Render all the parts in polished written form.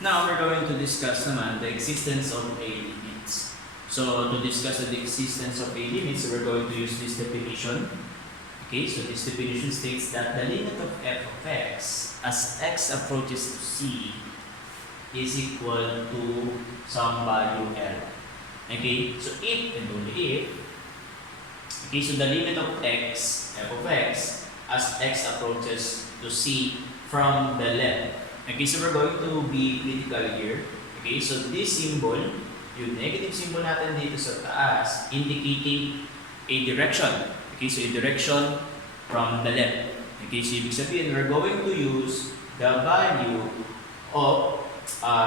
Now, we're going to discuss naman the existence of A limits. So, to discuss the existence of A limits, we're going to use this definition. Okay, so this definition states that the limit of f of x as x approaches to c is equal to some value L. Okay, so if and only if, okay, so the limit of x, f of x, as x approaches to c from the left. Okay, so we're going to be critical here. Okay, so this symbol, yung negative symbol natin dito sa taas, indicating a direction. Okay, so a direction from the left. Okay, so ibig sabihin, we're going to use the value of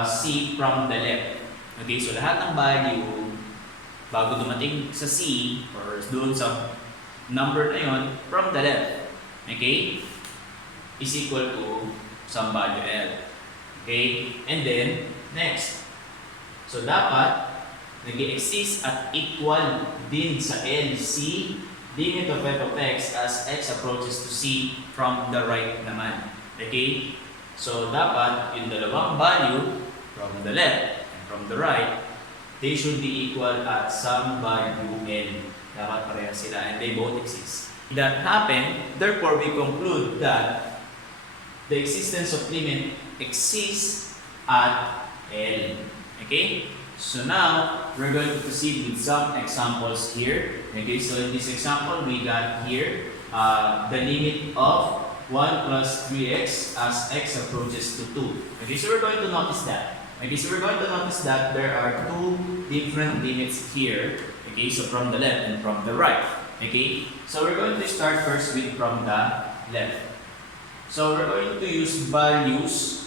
c from the left. Okay, so lahat ng value bago dumating sa c or doon sa number na yon from the left, okay, is equal to some value L. Okay, and then next, so dapat nag-exist at equal din sa L C limit of f of x as x approaches to c from the right naman. Okay, so dapat yung dalawang value from the left and from the right, they should be equal at some value L. Dapat pareha sila and they both exist. If that happened, therefore we conclude that the existence of limit exists at L. Okay? So now, we're going to proceed with some examples here. Okay, so in this example, we got here the limit of 1 plus 3x as x approaches to 2. Okay, so we're going to notice that. Okay, so we're going to notice that there are two different limits here. Okay, so from the left and from the right. Okay, so we're going to start first with from the left. So we're going to use values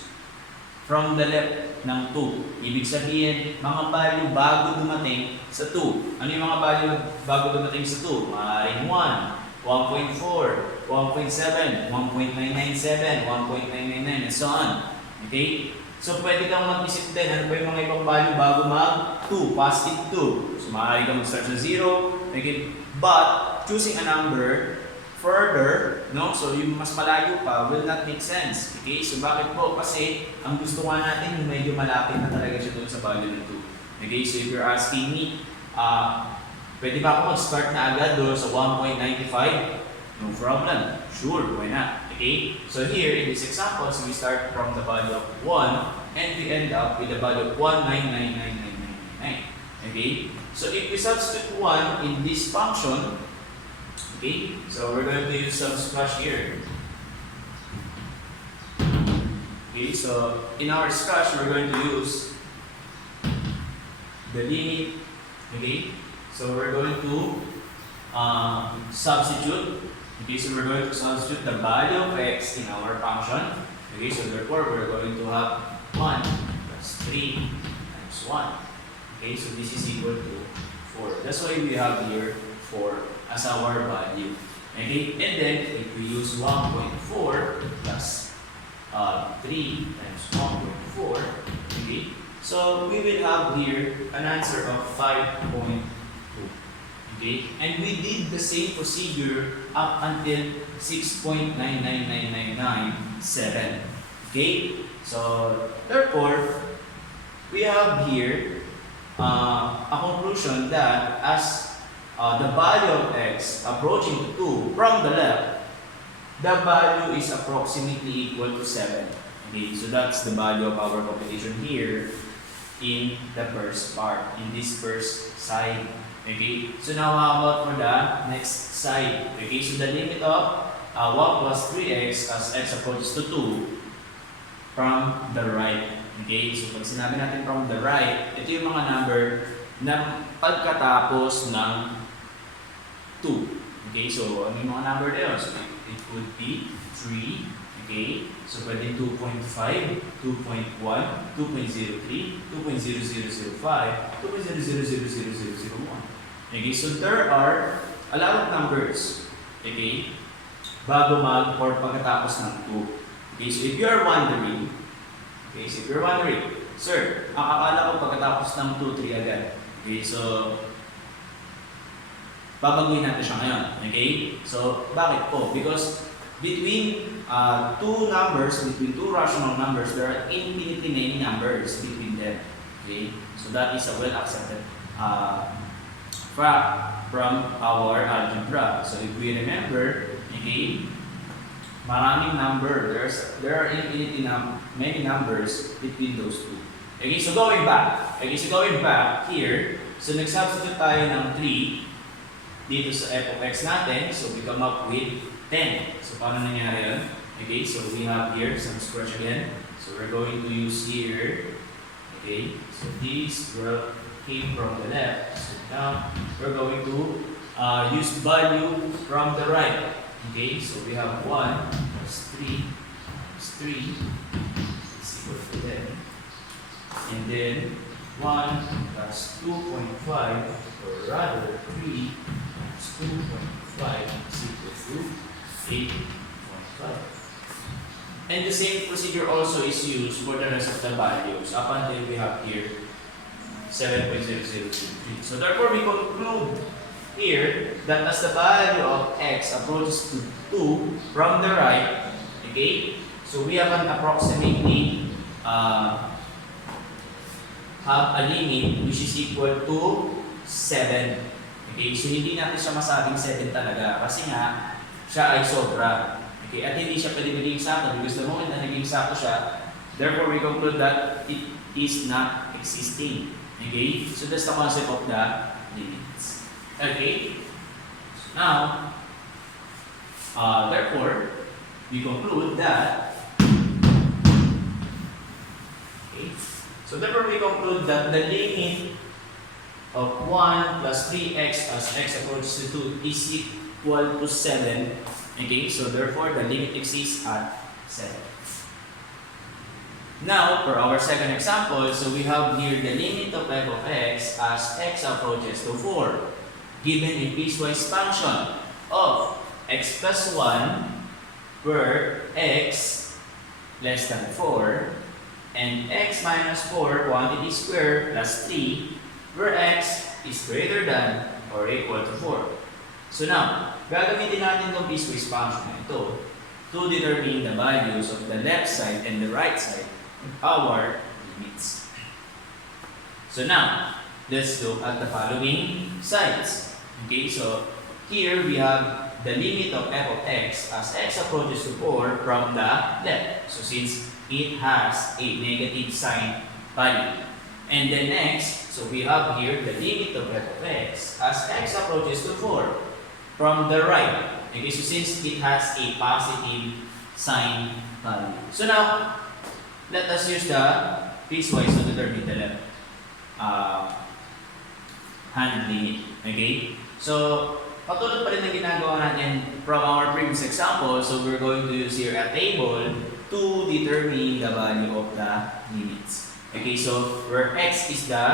from the left ng 2. Ibig sabihin, mga value bago dumating sa 2. Ano yung mga value bago dumating sa 2? Maaaring 1, 1.4, 1.7, 1.997, 1.999, and so on. Okay? So pwede kang mag-isip din, ano pa yung mga ibang value bago mag 2, positive 2. So maaari kang mag-start sa 0. Okay? But, choosing a number further, no? So yung mas malayo pa will not make sense. Okay? So bakit po? Kasi ang gusto nga natin yung medyo malapit na talaga siya doon sa value ng 2. Okay? So if you're asking me, pwede ba ako mag-start na agad doon sa 1.95? No problem. Sure, why not? Okay? So here in this example, so we start from the value of 1 and we end up with the value of 1999999. Okay? So if we substitute 1 in this function, okay, so we're going to use some scratch here. Okay, so in our scratch, we're going to use the limit. Okay, so we're going to substitute. Okay, so we're going to substitute the value of x in our function. Okay, so therefore we're going to have 1 plus 3 times 1. Okay, so this is equal to 4. That's why we have here 4 as our value. Okay, and then if we use 1.4 plus 3 times 1.4, okay, so we will have here an answer of 5.2. Okay, and we did the same procedure up until 6.9999997. Okay, so therefore we have here a conclusion that as the value of x approaching to 2 from the left, the value is approximately equal to 7. Okay, so that's the value of our computation here in the first part, in this first side. Okay, so now how about for the next side? Okay, so the limit of 1 plus 3x as x approaches to 2 from the right. Okay, so pag sinabi natin from the right, ito yung mga number na pagkatapos ng 2. Okay, so ano yung mga number na yun? So it could be 3, okay, so pwede 2.5, 2.1, 2.03, 2.0005, 2.000001. Okay, so there are a lot of numbers, okay, bago mag or pagkatapos ng 2. Okay, so if you are wondering, okay, so if you're wondering, sir, akala ko pagkatapos ng 2, 3 agad. Okay, so babaguhin natin siya ngayon. Okay? So, bakit po? Because between two numbers, between two rational numbers, there are infinitely many numbers between them. Okay, so that is a well-accepted fact from our algebra. So if we remember, okay, maraming number, there are infinitely many numbers between those two. Okay, so going back here, so nag-substitute tayo ng 3 dito sa f of x natin, so we come up with 10. So paano nangyari yun? Okay, so we have here some scratch again. So we're going to use here, okay, so this came from the left, so now we're going to use value from the right. Okay, so we have 1 plus 3 is equal to 10. And then 1 plus 2.5, or rather 3 times 2.5 is equal to 8.5. And the same procedure also is used for the rest of the values up until we have here 7.0023. So therefore we conclude here that as the value of x approaches to 2 from the right, okay, so we have an approximately have a limit which is equal to 7. Okay, so hindi natin siya masabing 7 talaga kasi nga siya ay sobra. Okay, at hindi siya pwede maging sakto because the moment na naging sakto siya, therefore we conclude that it is not existing. Okay, so that's the concept of the limits. Okay, so now, therefore, we conclude that. Okay, so therefore we conclude that the limit of 1 plus 3x as x approaches to 2 is equal to 7. Okay, so therefore the limit exists at 7. Now, for our second example, so we have here the limit of f of x as x approaches to 4, given a piecewise function of x plus 1 where x less than 4 and x minus 4 quantity square plus 3 where x is greater than or equal to 4. So now, gagamitin natin itong piecewise function na ito to determine the values of the left side and the right side of our limits. So now, let's look at the following sides. Okay, so here we have the limit of f of x as x approaches to 4 from the left. So since it has a negative sign value. And then next, so we have here the limit of f of x as x approaches to 4 from the right. Okay, so since it has a positive sign value. So now, let us use the piecewise to determine the left hand limit. Okay, so patulad pa rin ang ginagawa natin from our previous example. So we're going to use here a table to determine the value of the limits. Okay, so where x is the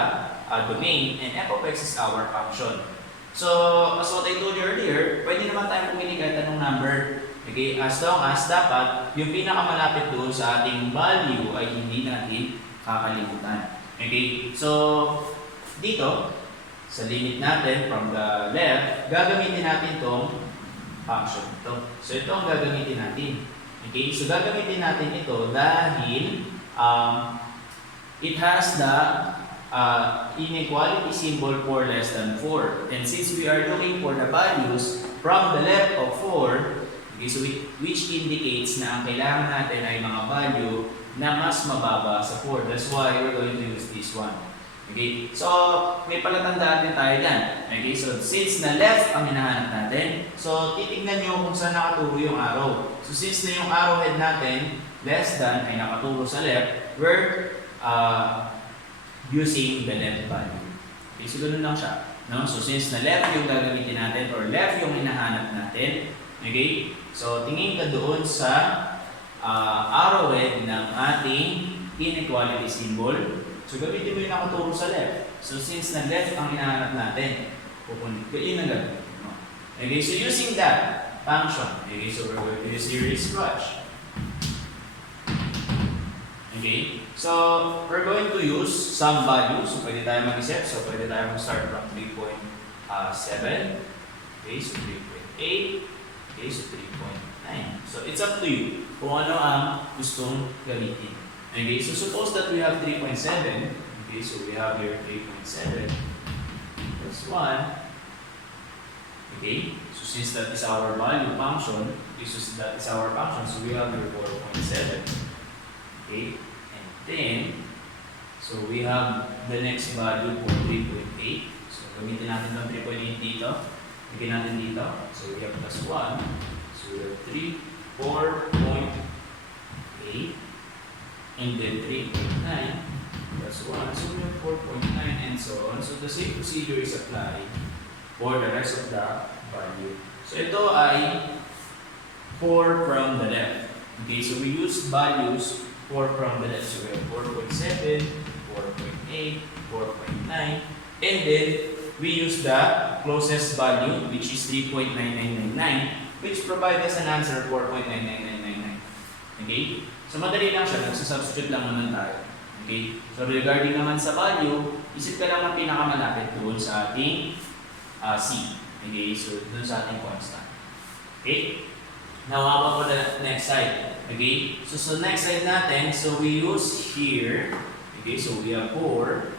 domain and f of x is our function. So, as what I told you earlier, pwede naman tayo pumili kahit anong number. Okay, as long as dapat yung pinakamalapit doon sa ating value ay hindi natin kakalimutan. Okay, so dito, sa limit natin from the left, gagamitin natin itong function ito. So ito ang gagamitin natin. Okay, so gagamitin natin ito dahil it has the inequality symbol for less than 4. And since we are looking for the values from the left of 4, okay, so which indicates na ang kailangan natin ay mga value na mas mababa sa 4. That's why we're going to use this one. Okay, so may palatandaan din tayo dyan. Okay, so since na left ang hinahanap natin, so titignan nyo kung saan nakaturo yung arrow. So since na yung arrowhead natin, less than ay nakaturo sa left, we're using the left value. Okay, so ganun lang siya. No? So since na left yung gagamitin natin or left yung hinahanap natin, okay, so tingin ka doon sa arrowhead ng ating inequality symbol. So gamitin mo yung nakaturo sa left. So since na left ang hinahanap natin, pupunit ko yun ang gagawin mo. Okay, so using that function, okay, so we're going to use series scratch. Okay, so we're going to use some values. So pwede tayo mag-isip. So pwede tayo mag-start from 3.7. Okay, so 3.8. Okay, so 3.9. So it's up to you kung ano ang gustong gamitin. Okay, so suppose that we have 3.7. Okay, so we have here 3.7 plus 1. Okay, so since that is our value function, that is our function, so we have here 4.7. Okay, and then, so we have the next value for 3.8. So gamitin natin ng 3.8 dito. Lagyan natin dito. So we have plus 1. So we have 4.8. And then 3.9 plus 1. So we have 4.9 and so on. So the same procedure is applied for the rest of the value. So ito ay 4 from the left. Okay, so we use values 4 from the left. So we have 4.7, 4.8, 4.9, and then we use the closest value, which is 3.9999, which provides us an answer 4.99999. Okay? So madali lang siya, nagsasubstitute lang naman tayo. Okay? So regarding naman sa value, isip ka lang ang pinakamalapit doon sa ating C. Okay? So doon sa ating constant. Okay? Now, hawa ko the next side. Okay? So next side natin, so we use here, okay, so we have 4.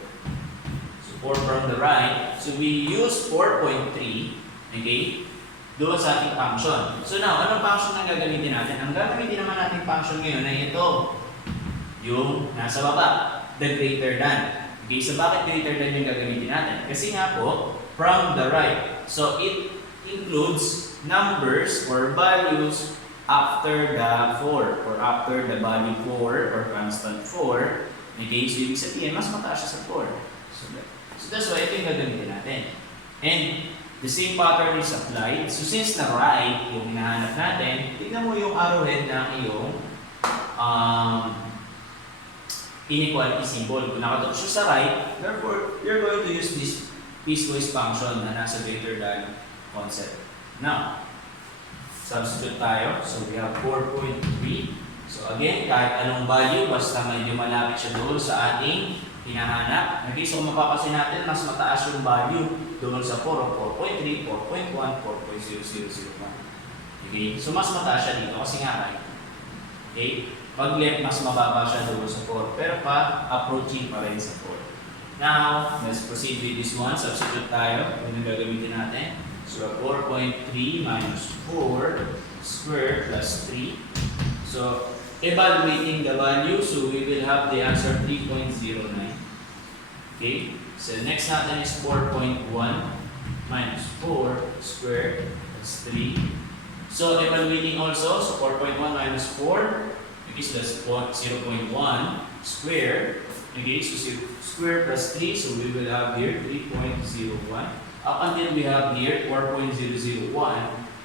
So 4 from the right. So we use 4.3, okay, doon sa ating function. So now, anong function ang gagamitin natin? Ang gagamitin naman natin function ngayon ay ito. Yung nasa baba, the greater than. Okay, so bakit greater than yung gagamitin natin? Kasi nga po, from the right. So it includes numbers or values after the 4 or after the value 4 or constant 4. Okay, so ibig sabihin, mas mataas siya sa 4. So that's why ito yung gagamitin natin. And the same pattern is applied. So since na right yung hinahanap natin, tignan mo yung arrowhead ng iyong inequality symbol. Kung nakatok siya sa right, therefore, you're going to use this piecewise function na nasa greater than concept. Now, substitute tayo. So we have 4.3. So again, kahit anong value, basta medyo malapit siya doon sa ating hinahanap. Okay, so kung mapapansin natin, mas mataas yung value doon sa 4 o 4.3, 4.1, 4.0001. Okay, so mas mataas siya dito kasi nga right. Okay, pag left, mas mababa siya doon sa 4. Pero pa, approaching pa rin sa 4. Now, let's proceed with this one. Substitute tayo. Ano yung gagamitin natin? So 4.3 minus 4 squared plus 3. So, evaluating the value, so we will have the answer 3.09. Okay? So, next natin is 4.1 minus 4 squared plus 3. So, evaluating also, so 4.1 minus 4, because that's 0.1 squared. Okay, so square plus 3, so we will have here 3.01. Up until we have here 4.001.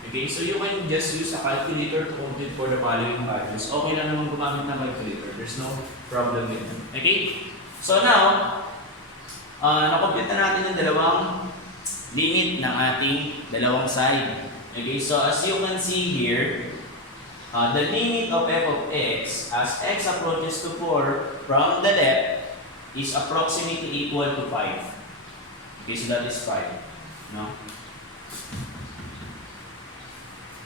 Okay, so you can just use a calculator to compute for the following values. Okay lang naman gumamit ng calculator. There's no problem with it. Okay? So now, na-compute na natin yung dalawang limit ng ating dalawang side. Okay, so as you can see here, the limit of f of x as x approaches to 4 from the left is approximately equal to 5. Okay, so that is 5. No?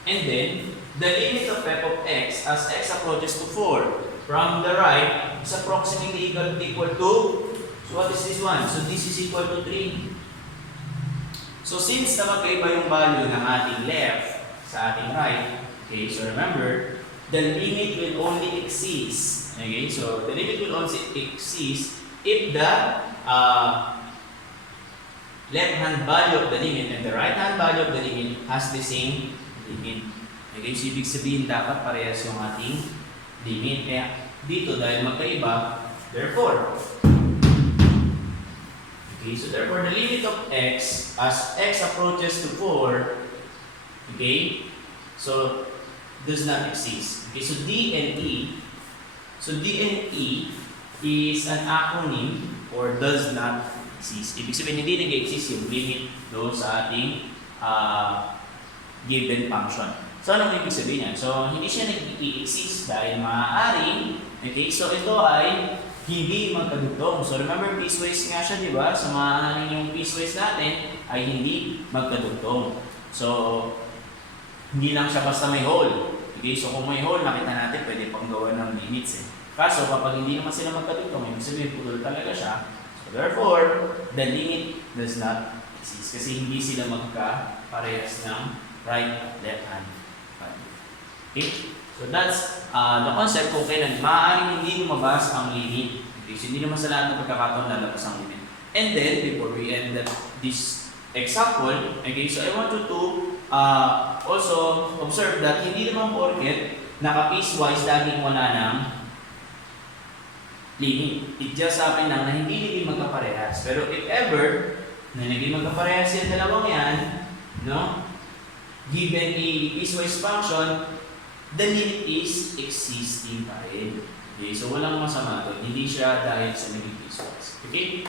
And then, the limit of f of x as x approaches to 4 from the right is approximately equal to, so what is this one? So this is equal to 3. So since na magkaiba yung value ng ating left sa ating right, okay, so remember, the limit will only exist. Okay, so the limit will only exist if the left-hand value of the limit and the right-hand value of the limit has the same limit. Okay, so ibig sabihin dapat parehas yung ating limit. Kaya dito dahil magkaiba, therefore, okay, so therefore the limit of x as x approaches to 4, okay, so does not exist. Okay, so D and E, so D and E is an acronym or does not exist. Ibig sabihin hindi nag-exist yung limit doon sa ating given function. So anong ibig sabihin yan? So hindi siya nag-exist dahil maaaring, okay, so ito ay hindi magkadugtong. So remember, piecewise nga siya, di ba? So maaaring yung piecewise natin ay hindi magkadugtong. So hindi lang siya basta may hole. Okay, so kung may hole, nakita natin, pwede pang gawa ng limits eh. Kaso kapag hindi naman sila magkatugtong, ibig sabihin putol talaga siya. So therefore, the limit does not exist kasi hindi sila magka-parehas ng right at left hand value. Okay? So that's the concept kung kailan maaaring hindi lumabas ang limit. Okay, so hindi naman sa lahat ng pagkakataon lalabas ang limit. And then, before we end this example, okay, so I want you to also observe that hindi naman porket naka-piecewise laging wala ng limit. It just happen lang na hindi naging magkaparehas. Pero if ever na naging magkaparehas yung dalawang yan, no? Given a piecewise function, the limit is existing pa rin. Okay, so walang masama doon. Hindi siya dahil sa naging piecewise. Okay?